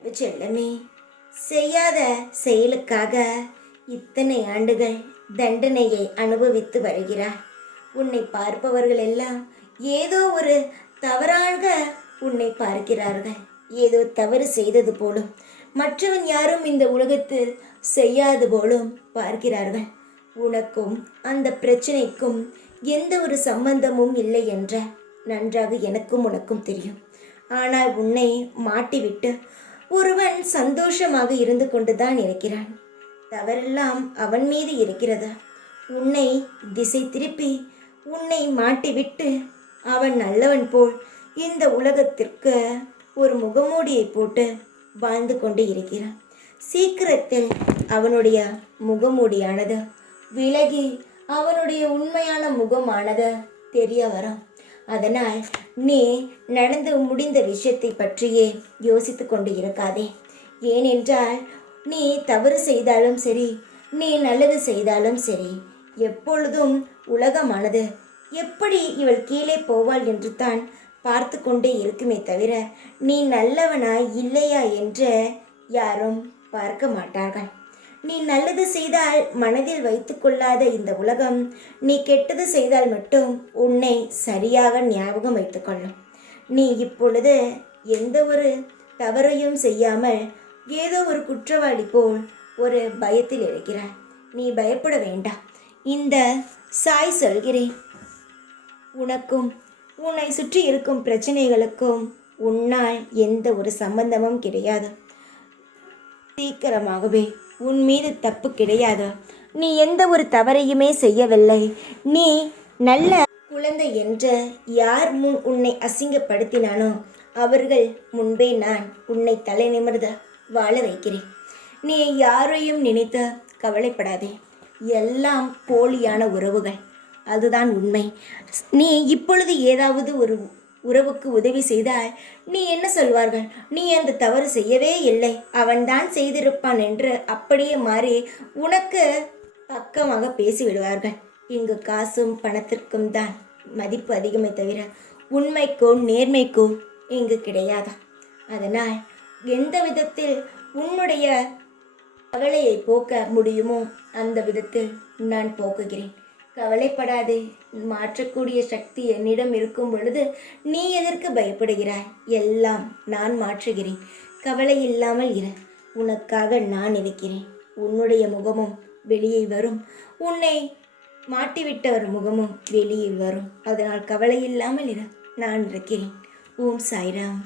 செல்லமே, செய்யாத செயலுக்காக இத்தனை ஆண்டுகள் தண்டனையை அனுபவித்து வருகிறார். உன்னை பார்ப்பவர்கள் எல்லாம் ஏதோ ஒரு தவறாக உன்னை பார்க்கிறார்கள். ஏதோ தவறு செய்தது போலும், மற்றவன் யாரும் இந்த உலகத்தில் செய்யாது போலும் பார்க்கிறார்கள். உனக்கும் அந்த பிரச்சனைக்கும் எந்த ஒரு சம்பந்தமும் இல்லை என்ற நன்றாக எனக்கும் உனக்கும் தெரியும். ஆனால் உன்னை மாட்டிவிட்டு ஒருவன் சந்தோஷமாக இருந்து கொண்டுதான் இருக்கிறான். தவறெல்லாம் அவன் மீது இருக்கிறது. உன்னை திசை திருப்பி உன்னை மாட்டிவிட்டு அவன் நல்லவன் போல் இந்த உலகத்திற்கு ஒரு முகமூடியை போட்டு வாழ்ந்து கொண்டு இருக்கிறான். சீக்கிரத்தில் அவனுடைய முகமூடியானது விலகி அவனுடைய உண்மையான முகமானது தெரிய வரும். அதனால் நீ நடந்து முடிந்த விஷயத்தை பற்றியே யோசித்து கொண்டு இருக்காதே. ஏனென்றால் நீ தவறு செய்தாலும் சரி, நீ நல்லது செய்தாலும் சரி, எப்பொழுதும் உலகமானது எப்படி இவள் கீழே போவாள் என்று தான் பார்த்து கொண்டே இருக்குமே தவிர நீ நல்லவனா இல்லையா என்று யாரும் பார்க்க மாட்டார்கள். நீ நல்லது செய்தால் மனதில் வைத்து கொள்ளாத இந்த உலகம் நீ கெட்டது செய்தால் மட்டும் உன்னை சரியாக ஞாபகம் வைத்துக்கொள்ளும். நீ இப்பொழுது எந்த ஒரு தவறையும் செய்யாமல் ஏதோ ஒரு குற்றவாளி போல் ஒரு பயத்தில் இருக்கிறாய். நீ பயப்பட வேண்டாம். இந்த சாய் சொல்கிறேன், உனக்கும் உன்னை சுற்றி இருக்கும் பிரச்சனைகளுக்கும் உன்னால் எந்த ஒரு சம்பந்தமும் கிடையாது. சீக்கிரமாகவே உன் மீது தப்பு கிடையாது. நீ எந்த ஒரு தவறையுமே செய்யவில்லை. நீ நல்ல குழந்தை என்று யார் முன் உன்னை அசிங்கப்படுத்தினானோ அவர்கள் முன்பே நான் உன்னை தலை நிமிர்ந்து வாழ வைக்கிறேன். நீ யாரையும் நினைத்து கவலைப்படாதே. எல்லாம் போலியான உறவுகள், அதுதான் உண்மை. நீ இப்பொழுது ஏதாவது ஒரு உறவுக்கு உதவி செய்தால் நீ என்ன சொல்வார்கள்? நீ அந்த தவறு செய்யவே இல்லை, அவன்தான் செய்திருப்பான் என்று அப்படியே மாறி உனக்கு பக்கமாக பேசிவிடுவார்கள். இங்கு காசும் பணத்திற்கும் தான் மதிப்பு அதிகமே தவிர உண்மைக்கோ நேர்மைக்கோ இங்கு கிடையாது. அதனால் எந்த விதத்தில் உன்னுடைய கவலையை போக்க முடியுமோ அந்த விதத்தில் நான் போக்குகிறேன். கவலைப்படாதே. மாற்றக்கூடிய சக்தி என்னிடம் இருக்கும் பொழுது நீ எதற்கு பயப்படுகிறாய்? எல்லாம் நான் மாற்றுகிறேன். கவலை இல்லாமல் இரு. உனக்காக நான் இருக்கிறேன். உன்னுடைய முகமும் வெளியே வரும், உன்னை மாட்டிவிட்டவர் முகமும் வெளியே வரும். அதனால் கவலை இல்லாமல் இரு. நான் இருக்கிறேன். ஓம் சாய்ராம்.